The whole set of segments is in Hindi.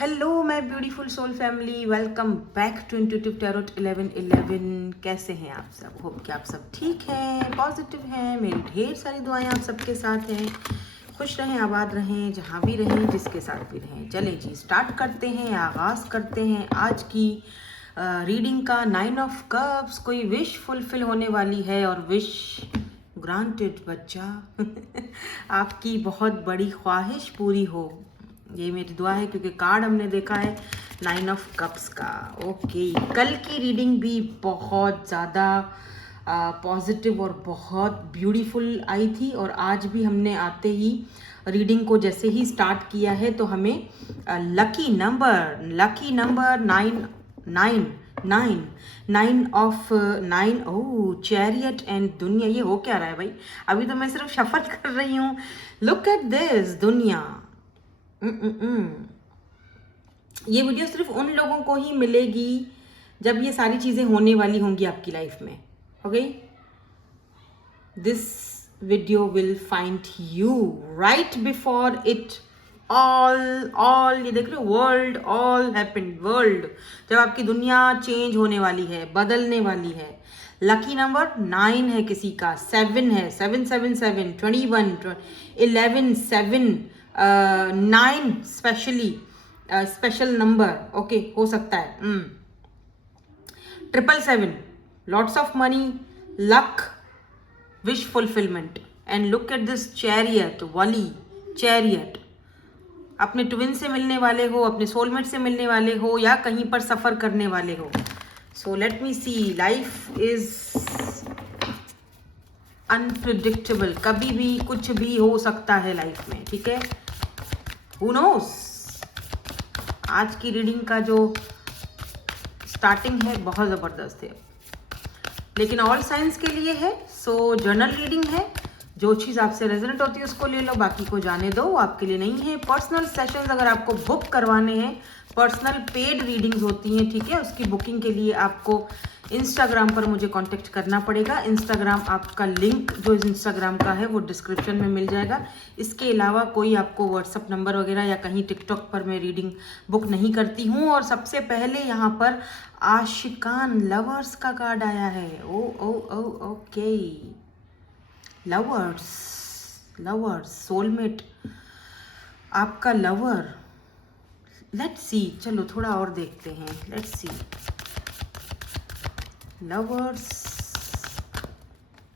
Hello my beautiful soul family, welcome back to intuitive tarot 1111। कैसे हैं आप सब? होप कि आप सब ठीक हैं, पॉजिटिव हैं। मेरी ढेर सारी दुआएं आप सबके साथ हैं। खुश रहें, आबाद रहें, जहाँ भी रहें, जिसके साथ भी रहें। चलें जी, स्टार्ट करते हैं, आगाज़ करते हैं आज की रीडिंग का। 9 ऑफ कप्स, कोई विश फुलफिल होने वाली है और विश ग्रांटेड बच्चा। आपकी बहुत बड़ी ख्वाहिश पूरी हो, ये मेरी दुआ है, क्योंकि कार्ड हमने देखा है 9 ऑफ कप्स का। ओके, कल की रीडिंग भी बहुत ज़्यादा पॉजिटिव और बहुत ब्यूटीफुल आई थी, और आज भी हमने आते ही रीडिंग को जैसे ही स्टार्ट किया है तो हमें lucky number 9 of 9। Oh, chariot and दुनिया। ये हो क्या रहा है भाई? अभी तो मैं सिर्फ शफल कर रही हूँ। लुक एट दिस दुनिया। ये वीडियो सिर्फ उन लोगों को ही मिलेगी जब ये सारी चीज़ें होने वाली होंगी आपकी लाइफ में। Okay, this video will find you right before it all ये देख रहे हो, वर्ल्ड ऑल हैपेंड। वर्ल्ड, जब आपकी दुनिया चेंज होने वाली है, बदलने वाली है। लकी नंबर 9 है, किसी का 7 है, 777, 21, 11, 7, 9 स्पेशली स्पेशल नंबर। ओके, हो सकता है 777, lots of money, luck, wish fulfilment. And look at this chariot, Wali chariot. अपने ट्विन से मिलने वाले हो, अपने सोलमेट से मिलने वाले हो, या कहीं पर सफर करने वाले हो। So let me see, life is unpredictable, कभी भी कुछ भी हो सकता है लाइफ में, ठीक है। Who knows. आज की रीडिंग का जो स्टार्टिंग है बहुत ज़बरदस्त है, लेकिन ऑल साइंस के लिए है। सो जर्नल रीडिंग है, जो चीज़ आपसे रेजोनेट होती है उसको ले लो, बाकी को जाने दो, आपके लिए नहीं है। पर्सनल सेशंस अगर आपको बुक करवाने हैं, पर्सनल पेड रीडिंग्स होती हैं, ठीक है। उसकी बुकिंग के लिए आपको इंस्टाग्राम पर मुझे कांटेक्ट करना पड़ेगा। इंस्टाग्राम, आपका लिंक जो इंस्टाग्राम का है वो डिस्क्रिप्शन में मिल जाएगा। इसके अलावा कोई आपको व्हाट्सअप नंबर वगैरह या कहीं टिकटॉक पर मैं रीडिंग बुक नहीं करती हूँ। और सबसे पहले यहाँ पर आशिकान, लवर्स का कार्ड आया है। ओ ओ ओ ओके, लवर्स, सोलमेट, आपका लवर। लेट्स सी, चलो थोड़ा और देखते हैं। Let's see, lovers.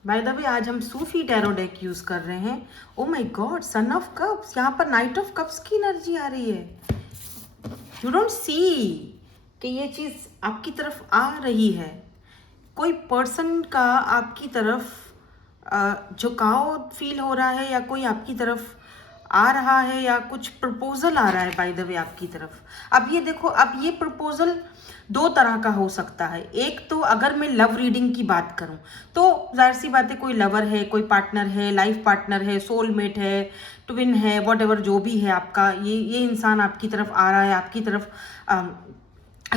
By the way, आज हम सूफी टैरो डेक यूज कर रहे हैं। Oh my God, son of cups, यहाँ पर नाइट ऑफ कप्स की एनर्जी आ रही है। यू डोंट सी कि ये चीज आपकी तरफ आ रही है। कोई पर्सन का आपकी तरफ झुकाव फील हो रहा है, या कोई आपकी तरफ आ रहा है, या कुछ प्रपोजल आ रहा है बाय द वे आपकी तरफ। अब ये देखो, अब ये प्रपोजल दो तरह का हो सकता है। एक तो अगर मैं लव रीडिंग की बात करूं तो जाहिर सी बात है, कोई लवर है, कोई पार्टनर है, लाइफ पार्टनर है, सोलमेट है, ट्विन है, व्हाटएवर जो भी है आपका, ये इंसान आपकी तरफ आ रहा है, आपकी तरफ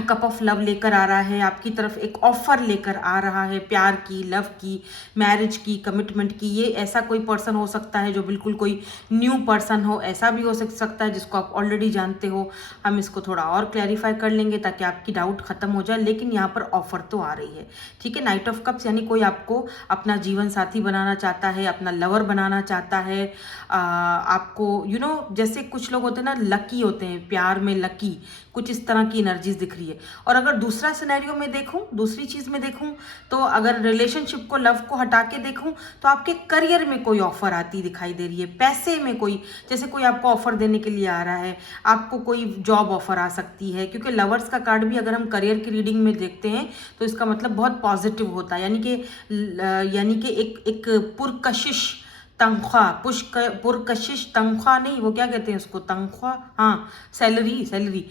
कप ऑफ लव लेकर आ रहा है, आपकी तरफ एक ऑफर लेकर आ रहा है, प्यार की, लव की, मैरिज की, कमिटमेंट की। ये ऐसा कोई पर्सन हो सकता है जो बिल्कुल कोई न्यू पर्सन हो, ऐसा भी हो सकता है जिसको आप ऑलरेडी जानते हो। हम इसको थोड़ा और क्लैरिफाई कर लेंगे ताकि आपकी डाउट खत्म हो जाए। लेकिन यहाँ पर ऑफर तो आ रही है, ठीक है। नाइट ऑफ कप्स यानी कोई आपको अपना जीवन साथी बनाना चाहता है, अपना लवर बनाना चाहता है। आपको जैसे कुछ लोग होते हैं ना, लकी होते हैं, प्यार में लकी, कुछ इस तरह की एनर्जीज दिख रही है। और अगर दूसरा सिनेरियो में देखूं, दूसरी चीज में देखूं, तो अगर रिलेशनशिप को, लव को हटा के देखूं, तो आपके करियर में कोई ऑफर आती दिखाई दे रही है। पैसे में कोई, जैसे कोई आपको ऑफर देने के लिए आ रहा है, आपको कोई जॉब ऑफर आ सकती है। क्योंकि लवर्स का कार्ड भी अगर हम करियर की रीडिंग में देखते हैं तो इसका मतलब बहुत पॉजिटिव होता है, यानी कि एक पुरकशिश तनख्वाह, पुरकशिश तनख्वाह नहीं, वो क्या कहते हैं उसको, तनख्वाह, हाँ, सैलरी,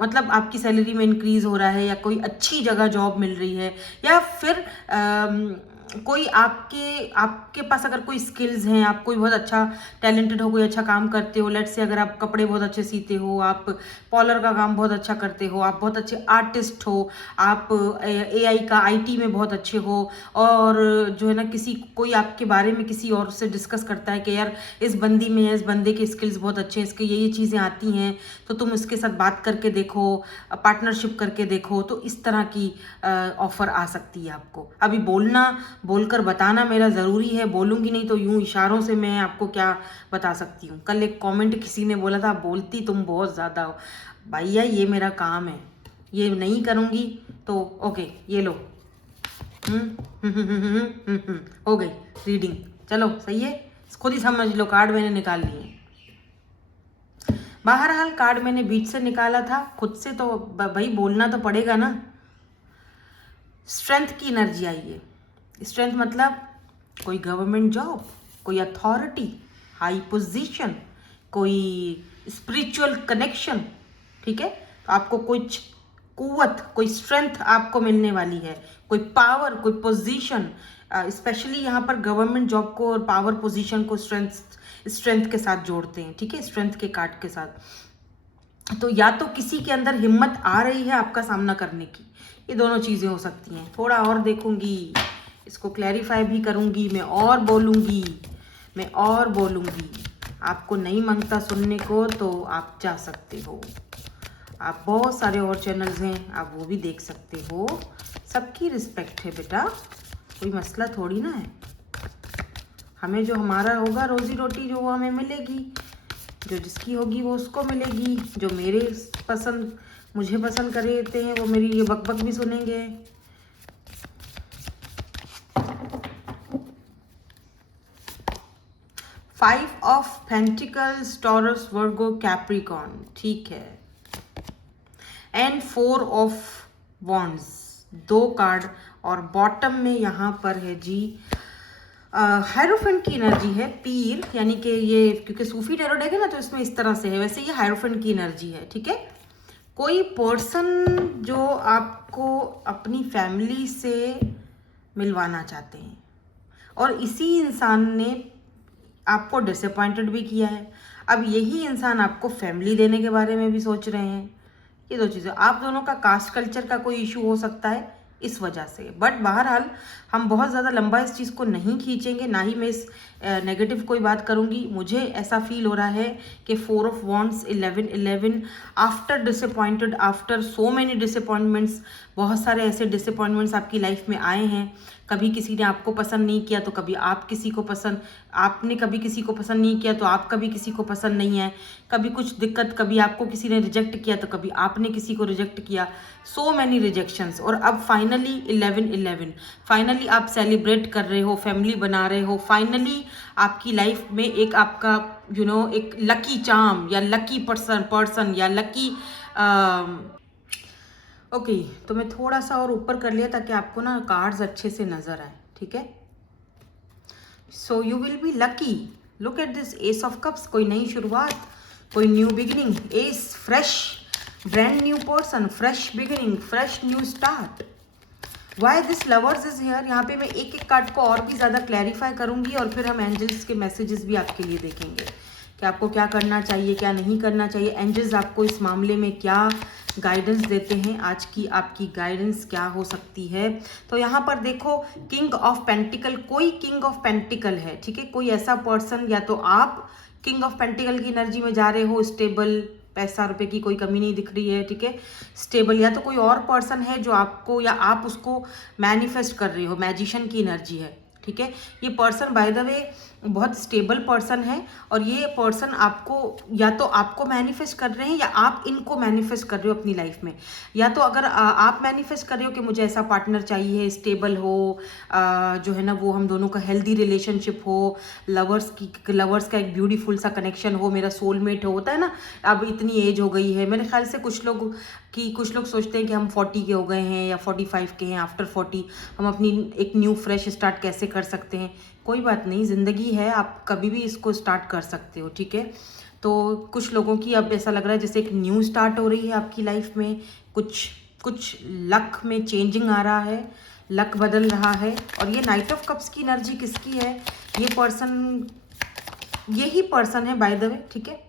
मतलब आपकी सैलरी में इंक्रीज हो रहा है, या कोई अच्छी जगह जॉब मिल रही है, या फिर कोई आपके आपके पास अगर कोई स्किल्स हैं, आप कोई बहुत अच्छा टैलेंटेड हो, कोई अच्छा काम करते हो, लेट्स से अगर आप कपड़े बहुत अच्छे सीते हो, आप पार्लर का काम बहुत अच्छा करते हो, आप बहुत अच्छे आर्टिस्ट हो, आप एआई का आईटी में बहुत अच्छे हो, और जो है ना किसी कोई आपके बारे में किसी और से डिस्कस करता है कि यार इस बंदी में इस बंदे के स्किल्स बहुत अच्छे हैं, इसके ये चीज़ें आती हैं, तो तुम इसके साथ बात करके देखो, पार्टनरशिप करके देखो, तो इस तरह की ऑफर आ सकती है आपको। अभी बोलकर बताना मेरा ज़रूरी है, बोलूँगी नहीं तो यूं इशारों से मैं आपको क्या बता सकती हूँ। कल एक कमेंट किसी ने बोला था, बोलती तुम बहुत ज़्यादा हो। भैया ये मेरा काम है, ये नहीं करूँगी तो ओके ये लो। हो गई रीडिंग, चलो सही है, खुद ही समझ लो, कार्ड मैंने निकाल लिए। बहरहाल कार्ड मैंने बीच से निकाला था, खुद से तो भाई बोलना तो पड़ेगा ना। स्ट्रेंथ की एनर्जी आई है। स्ट्रेंथ मतलब कोई गवर्नमेंट जॉब, कोई अथॉरिटी, हाई पोजीशन, कोई स्पिरिचुअल कनेक्शन, ठीक है। तो आपको कुछ कुव्वत, कोई स्ट्रेंथ आपको मिलने वाली है, कोई पावर, कोई पोजीशन। स्पेशली यहाँ पर गवर्नमेंट जॉब को और पावर पोजीशन को स्ट्रेंथ के साथ जोड़ते हैं, ठीक है, स्ट्रेंथ के कार्ड के साथ। तो या तो किसी के अंदर हिम्मत आ रही है आपका सामना करने की, ये दोनों चीज़ें हो सकती हैं। थोड़ा और देखूंगी, इसको क्लैरिफाई भी करूंगी, मैं और बोलूंगी। आपको नहीं मांगता सुनने को तो आप जा सकते हो, आप बहुत सारे और चैनल्स हैं, आप वो भी देख सकते हो। सबकी रिस्पेक्ट है बेटा, कोई मसला थोड़ी ना है। हमें जो हमारा होगा रोजी रोटी, जो हमें मिलेगी, जो जिसकी होगी वो उसको मिलेगी। जो मुझे पसंद करते हैं वो मेरी ये बकबक भी सुनेंगे। Five of pentacles, taurus, Virgo, Capricorn, ठीक है। एंड 4 ऑफ वॉन्ड्स, 2 कार्ड, और बॉटम में यहाँ पर है जी हायरोफेंट की एनर्जी है, पीर, यानी कि ये क्योंकि सूफी टैरो डेक है ना, तो इसमें इस तरह से है, वैसे ये हायरोफेंट की एनर्जी है, ठीक है। कोई पर्सन जो आपको अपनी फैमिली से मिलवाना चाहते हैं, और इसी इंसान ने आपको डिसअपॉइंटेड भी किया है। अब यही इंसान आपको फैमिली देने के बारे में भी सोच रहे हैं। ये 2 चीज़ें, आप दोनों का कास्ट कल्चर का कोई इशू हो सकता है इस वजह से। बट बहरहाल हम बहुत ज़्यादा लंबा इस चीज़ को नहीं खींचेंगे, ना ही मैं इस नेगेटिव कोई बात करूँगी। मुझे ऐसा फील हो रहा है कि 4 of wands, 11 after disappointed, after so many disappointments, बहुत सारे ऐसे डिसअपॉइंटमेंट्स आपकी लाइफ में आए हैं। कभी किसी ने आपको पसंद नहीं किया तो कभी आपने कभी किसी को पसंद नहीं किया तो आप कभी किसी को पसंद नहीं है। कभी कुछ दिक्कत, कभी आपको किसी ने रिजेक्ट किया तो कभी आपने किसी को रिजेक्ट किया। सो मैनी रिजेक्शंस, और अब फाइनली 11 फाइनली आप सेलिब्रेट कर रहे हो, फैमिली बना रहे हो। फाइनली आपकी लाइफ में एक आपका एक लकी चार्म या लकी पर्सन या लकी ओके। तो मैं थोड़ा सा और ऊपर कर लिया ताकि आपको ना कार्ड्स अच्छे से नजर आए, ठीक है। So you will be lucky, look at this S of cups, कोई नई शुरुआत, कोई new beginning, S fresh, brand new person, fresh beginning, fresh new start. Why this lovers is here, यहाँ पे मैं एक एक कार्ड को और भी ज़्यादा क्लैरिफाई करूँगी, और फिर हम एंजल्स के मैसेजेस भी आपके लिए देखेंगे कि आपको क्या करना चाहिए, क्या नहीं करना चाहिए। एंजल्स आपको इस मामले में क्या गाइडेंस देते हैं, आज की आपकी गाइडेंस क्या हो सकती है। तो यहाँ पर देखो, किंग ऑफ पेंटिकल, कोई किंग ऑफ पेंटिकल है, ठीक है। कोई ऐसा पर्सन, या तो आप किंग ऑफ पेंटिकल की एनर्जी में जा रहे हो, स्टेबल, पैसा रुपए की कोई कमी नहीं दिख रही है, ठीक है, स्टेबल, या तो कोई और पर्सन है जो आपको या आप उसको मैनिफेस्ट कर रहे हो, मैजिशियन की एनर्जी है, ठीक है। ये पर्सन बाय द वे बहुत स्टेबल पर्सन है, और ये पर्सन आपको या तो आपको मैनिफेस्ट कर रहे हैं या आप इनको मैनिफेस्ट कर रहे हो अपनी लाइफ में। या तो अगर आप मैनिफेस्ट कर रहे हो कि मुझे ऐसा पार्टनर चाहिए, स्टेबल हो, जो है ना वो हम दोनों का हेल्दी रिलेशनशिप हो, लवर्स का एक ब्यूटीफुल सा कनेक्शन हो, मेरा सोलमेट हो, होता है ना। अब इतनी एज हो गई है, मेरे ख्याल से कुछ लोग सोचते हैं कि हम 40 के हो गए हैं या 45 के हैं, आफ्टर 40 हम अपनी एक न्यू फ्रेश स्टार्ट कैसे कर सकते हैं। कोई बात नहीं, ज़िंदगी है, आप कभी भी इसको स्टार्ट कर सकते हो, ठीक है। तो कुछ लोगों की अब ऐसा लग रहा है जैसे एक न्यू स्टार्ट हो रही है आपकी लाइफ में, कुछ लक में चेंजिंग आ रहा है, लक बदल रहा है। और ये नाइट ऑफ कप्स की एनर्जी किसकी है? ये पर्सन, यही पर्सन है बाय द वे, ठीक है।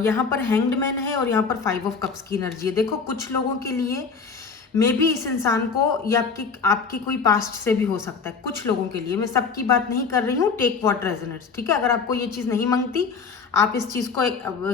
यहाँ पर हैंग्ड मैन है और यहाँ पर 5 ऑफ कप्स की एनर्जी है। देखो कुछ लोगों के लिए मे बी इस इंसान को, या आपकी कोई पास्ट से भी हो सकता है कुछ लोगों के लिए। मैं सबकी बात नहीं कर रही हूँ, टेक व्हाट रेजोनेट्स, ठीक है। अगर आपको ये चीज़ नहीं मांगती, आप इस चीज़ को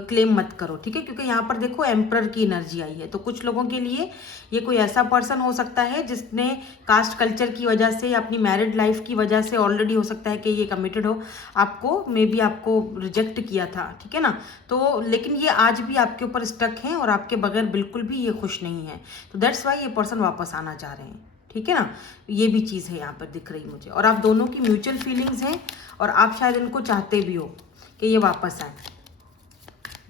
क्लेम मत करो, ठीक है। क्योंकि यहाँ पर देखो एम्परर की एनर्जी आई है, तो कुछ लोगों के लिए ये कोई ऐसा पर्सन हो सकता है जिसने कास्ट कल्चर की वजह से, अपनी मैरिड लाइफ की वजह से, ऑलरेडी हो सकता है कि ये कमिटेड हो, आपको मे बी आपको रिजेक्ट किया था, ठीक है ना। तो लेकिन ये आज भी आपके ऊपर स्टक हैं और आपके बगैर बिल्कुल भी ये खुश नहीं है। तो दैट्स वाई ये पर्सन वापस आना चाह रहे हैं, ठीक है ना। ये भी चीज़ है यहाँ पर दिख रही मुझे। और आप दोनों की म्यूचुअल फीलिंग्स हैं और आप शायद इनको चाहते भी हो कि ये वापस आए।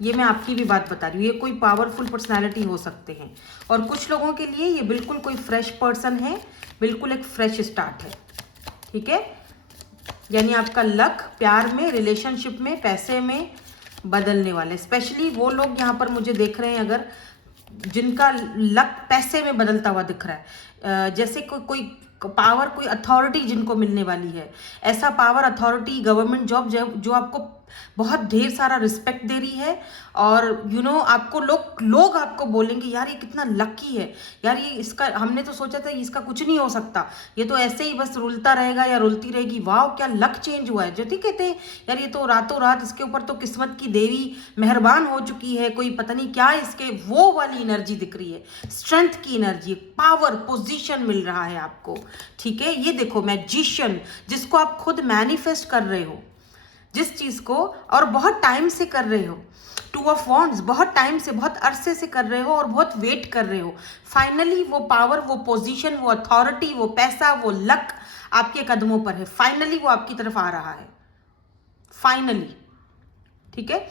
ये मैं आपकी भी बात बता रही हूँ, ये कोई पावरफुल पर्सनालिटी हो सकते हैं। और कुछ लोगों के लिए ये बिल्कुल कोई फ्रेश पर्सन है, बिल्कुल एक फ्रेश स्टार्ट है, ठीक है। यानी आपका लक प्यार में, रिलेशनशिप में, पैसे में बदलने वाले। स्पेशली वो लोग यहाँ पर मुझे देख रहे हैं अगर जिनका लक पैसे में बदलता हुआ दिख रहा है, जैसे कोई पावर, कोई अथॉरिटी जिनको मिलने वाली है। ऐसा पावर, अथॉरिटी, गवर्नमेंट जॉब जो आपको बहुत ढेर सारा रिस्पेक्ट दे रही है। और आपको लोग आपको बोलेंगे यार ये कितना लकी है, यार ये इसका, हमने तो सोचा था इसका कुछ नहीं हो सकता, ये तो ऐसे ही बस रुलता रहेगा या रुलती रहेगी, वाह क्या लक चेंज हुआ है। जो ठीक कहते हैं यार ये तो रातों रात इसके ऊपर तो किस्मत की देवी मेहरबान हो चुकी है, कोई पता नहीं क्या इसके, वो वाली एनर्जी दिख रही है, स्ट्रेंथ की एनर्जी, पावर, पोजीशन मिल रहा है आपको, ठीक है। ये देखो मैजिशियन, जिसको आप खुद मैनिफेस्ट कर रहे हो, जिस चीज को, और बहुत टाइम से कर रहे हो। 2 ऑफ वॉन्ड्स, बहुत टाइम से, बहुत अरसे से कर रहे हो और बहुत वेट कर रहे हो। फाइनली वो पावर, वो पोजीशन, वो अथॉरिटी, वो पैसा, वो लक आपके कदमों पर है। फाइनली वो आपकी तरफ आ रहा है, फाइनली, ठीक है।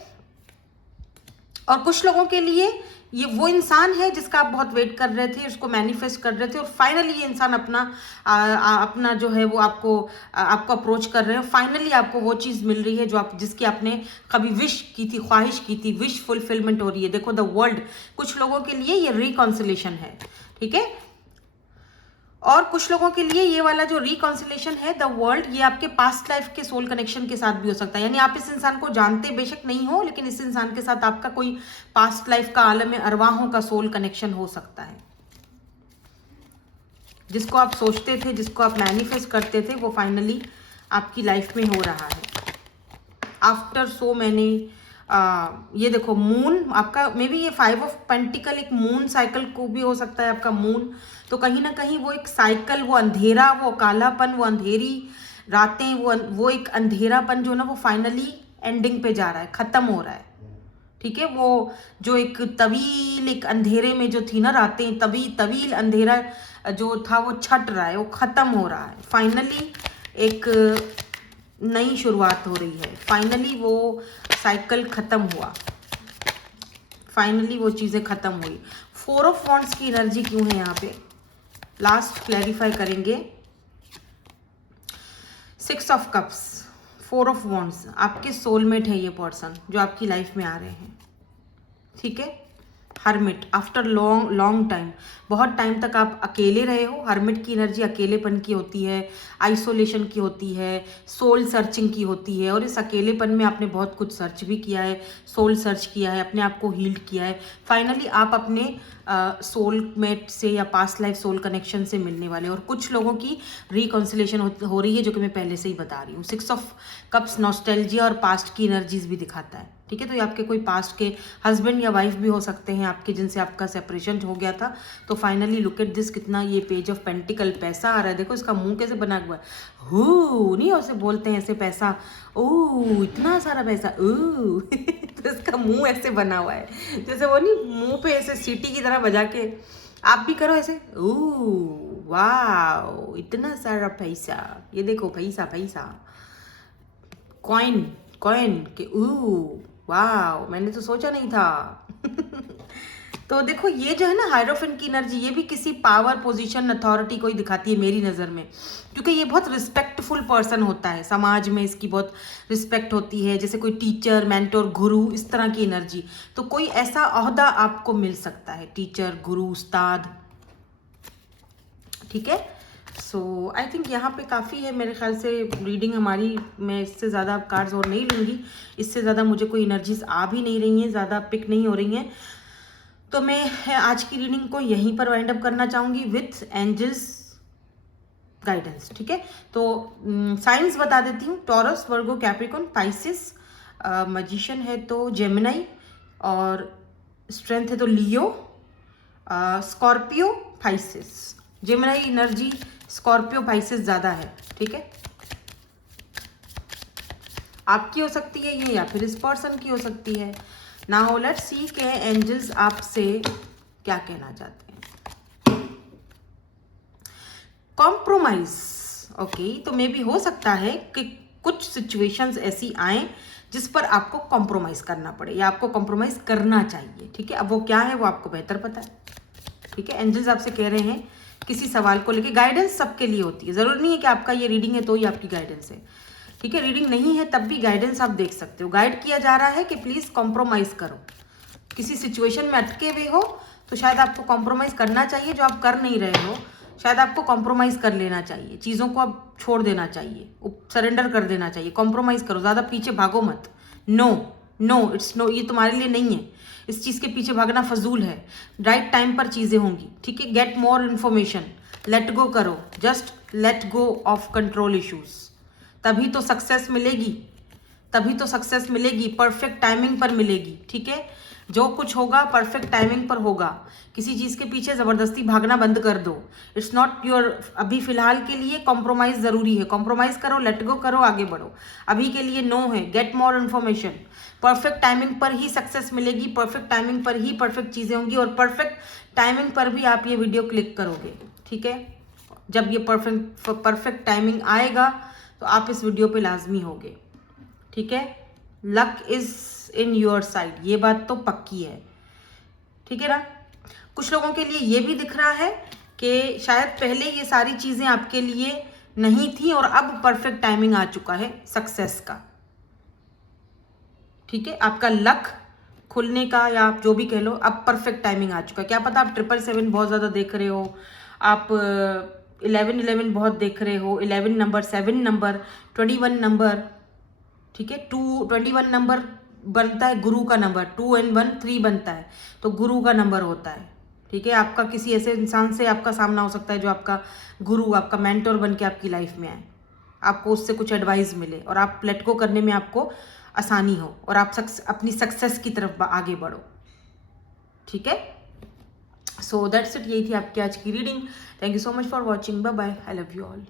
और कुछ लोगों के लिए ये वो इंसान है जिसका आप बहुत वेट कर रहे थे, उसको मैनिफेस्ट कर रहे थे, और फाइनली ये इंसान अपना जो है वो आपको अप्रोच कर रहे हो। फाइनली आपको वो चीज़ मिल रही है जो जिसकी आपने कभी विश की थी, ख्वाहिश की थी, विश फुलफिलमेंट हो रही है। देखो द वर्ल्ड, कुछ लोगों के लिए ये रिकॉन्सिलेशन है, ठीक है। और कुछ लोगों के लिए ये वाला जो रिकॉन्सिलेशन है, द वर्ल्ड, ये आपके पास्ट लाइफ के सोल कनेक्शन के साथ भी हो सकता है। यानी आप इस इंसान को जानते बेशक नहीं हो, लेकिन इस इंसान के साथ आपका कोई पास्ट लाइफ का, आलम में अरवाहों का सोल कनेक्शन हो सकता है। जिसको आप सोचते थे, जिसको आप मैनिफेस्ट करते थे, वो फाइनली आपकी लाइफ में हो रहा है आफ्टर सो मैनी। ये देखो मून आपका, मे बी ये 5 ऑफ पेंटिकल एक मून साइकिल को भी हो सकता है आपका मून। तो कहीं ना कहीं वो एक साइकिल, वो अंधेरा, वो कालापन, वो अंधेरी रातें, वो एक अंधेरापन जो ना, वो फाइनली एंडिंग पे जा रहा है, खत्म हो रहा है, ठीक है। वो जो एक तवील, एक अंधेरे में जो थी ना रातें, तवील अंधेरा जो था, वो छट रहा है, वो खत्म हो रहा है। फाइनली एक नई शुरुआत हो रही है, फाइनली वो साइकिल खत्म हुआ, फाइनली वो चीज़ें खत्म हुई। 4 ऑफ वॉन्ड्स की एनर्जी क्यों है यहाँ पे, लास्ट क्लैरिफाई करेंगे। 6 ऑफ कप्स, 4 ऑफ वॉन्ड्स, आपके सोलमेट है ये पर्सन जो आपकी लाइफ में आ रहे हैं, ठीक है। हर्मिट, आफ्टर लॉन्ग टाइम, बहुत टाइम तक आप अकेले रहे हो। हर्मिट की एनर्जी अकेलेपन की होती है, आइसोलेशन की होती है, सोल सर्चिंग की होती है। और इस अकेलेपन में आपने बहुत कुछ सर्च भी किया है, सोल सर्च किया है, अपने आप को हील किया है। फाइनली आप अपने सोलमेट से या पास्ट लाइफ सोल कनेक्शन से मिलने वाले। और कुछ लोगों की रिकॉन्सिलेशन हो रही है, जो कि मैं पहले से ही बता रही हूँ। 6 ऑफ कप्स नॉस्टैल्जिया और पास्ट की एनर्जीज भी दिखाता है, ठीक है। तो ये आपके कोई पास्ट के हस्बैंड या वाइफ भी हो सकते हैं आपके, जिनसे आपका सेपरेशन हो गया था। तो फाइनली लुक एट दिस, कितना ये पेज ऑफ पेंटिकल, पैसा आ रहा है। देखो इसका मुंह कैसे बना हुआ है, हू नहीं ऐसे बोलते हैं, ऐसे पैसा, ओ इतना सारा पैसा, ओ तो इसका मुंह ऐसे बना हुआ है, जैसे वो नहीं मुंह पे ऐसे सीटी की तरह बजा के आप भी करो ऐसे, ओ वाह इतना सारा पैसा, ये देखो पैसा पैसा, कॉइन के, वाह मैंने तो सोचा नहीं था तो देखो ये जो है ना हायरोफेंट की एनर्जी, ये भी किसी पावर, पोजीशन, अथॉरिटी को ही दिखाती है मेरी नज़र में, क्योंकि ये बहुत रिस्पेक्टफुल पर्सन होता है, समाज में इसकी बहुत रिस्पेक्ट होती है, जैसे कोई टीचर, मेंटोर, गुरु, इस तरह की एनर्जी। तो कोई ऐसा ओहदा आपको मिल सकता है, टीचर, गुरु, उस्ताद, ठीक है। सो आई थिंक यहाँ पे काफ़ी है मेरे ख्याल से रीडिंग हमारी। मैं इससे ज़्यादा कार्ड्स और नहीं लूँगी, इससे ज़्यादा मुझे कोई एनर्जीज आ भी नहीं रही हैं, ज़्यादा पिक नहीं हो रही हैं। तो मैं आज की रीडिंग को यहीं पर वाइंड अप करना चाहूँगी विथ एंजल्स गाइडेंस, ठीक है। तो साइंस बता देती हूँ, Taurus, Virgo, Capricorn, Pisces, magician है तो जेमिनाई, और स्ट्रेंथ है तो Leo, Scorpio, Pisces. Gemini energy, Scorpio, Pisces ज़्यादा है, ठीक है। आपकी हो सकती है ये, या फिर इस पर्सन की हो सकती है। नाउ लेट्स सी के एंजल्स आपसे क्या कहना चाहते हैं। Compromise, okay. तो मे भी हो सकता है कि कुछ सिचुएशंस ऐसी आए जिस पर आपको कॉम्प्रोमाइज करना पड़े, या आपको कॉम्प्रोमाइज करना चाहिए, ठीक है। अब वो क्या है वो आपको बेहतर पता है, ठीक है। एंजल्स आपसे कह रहे हैं किसी सवाल को लेके, गाइडेंस सबके लिए होती है, जरूरी नहीं है कि आपका ये रीडिंग है तो ही आपकी गाइडेंस है, ठीक है। रीडिंग नहीं है तब भी गाइडेंस आप देख सकते हो। गाइड किया जा रहा है कि प्लीज कॉम्प्रोमाइज करो, किसी सिचुएशन में अटके हुए हो तो शायद आपको कॉम्प्रोमाइज करना चाहिए। जो आप कर नहीं रहे हो शायद आपको कॉम्प्रोमाइज कर लेना चाहिए, चीज़ों को अब छोड़ देना चाहिए, सरेंडर कर देना चाहिए। कॉम्प्रोमाइज करो, ज़्यादा पीछे भागो मत। नो नो, इट्स नो, ये तुम्हारे लिए नहीं है। इस चीज़ के पीछे भागना फजूल है। राइट टाइम पर चीज़ें होंगी, ठीक है। Get more information, let go करो, just let go of control issues, तभी तो सक्सेस मिलेगी, तभी तो सक्सेस मिलेगी, परफेक्ट टाइमिंग पर मिलेगी, ठीक है। जो कुछ होगा परफेक्ट टाइमिंग पर होगा। किसी चीज़ के पीछे ज़बरदस्ती भागना बंद कर दो। इट्स नॉट योर, अभी फिलहाल के लिए कॉम्प्रोमाइज़ ज़रूरी है। कॉम्प्रोमाइज़ करो, लेट गो करो, आगे बढ़ो। अभी के लिए नो है, get more information. Perfect timing पर ही सक्सेस मिलेगी, परफेक्ट टाइमिंग पर ही परफेक्ट चीज़ें होंगी, और परफेक्ट टाइमिंग पर भी आप ये वीडियो क्लिक करोगे, ठीक है। जब ये परफेक्ट टाइमिंग आएगा तो आप इस वीडियो पे लाजमी होगे, ठीक है। Luck is in your side, ये बात तो पक्की है, ठीक है ना। कुछ लोगों के लिए ये भी दिख रहा है कि शायद पहले ये सारी चीज़ें आपके लिए नहीं थी और अब परफेक्ट टाइमिंग आ चुका है सक्सेस का, ठीक है। आपका लक खुलने का, या आप जो भी कह लो, अब परफेक्ट टाइमिंग आ चुका है। क्या पता आप 777 बहुत ज़्यादा देख रहे हो, आप 1111 बहुत देख रहे हो, 11 नंबर, 7 नंबर, 21 नंबर, ठीक है। 21 नंबर बनता है गुरु का नंबर, 2 and 1 3 बनता है, तो गुरु का नंबर होता है, ठीक है। आपका किसी ऐसे इंसान से आपका सामना हो सकता है जो आपका गुरु, आपका मेंटोर बन के आपकी लाइफ में आए, आपको उससे कुछ एडवाइस मिले और आप लेट गो करने में आपको आसानी हो, और आप अपनी सक्सेस की तरफ आगे बढ़ो, ठीक है। सो दैट्स इट, यही थी आपकी आज की reading. Thank you so much for watching, bye bye, I love you all.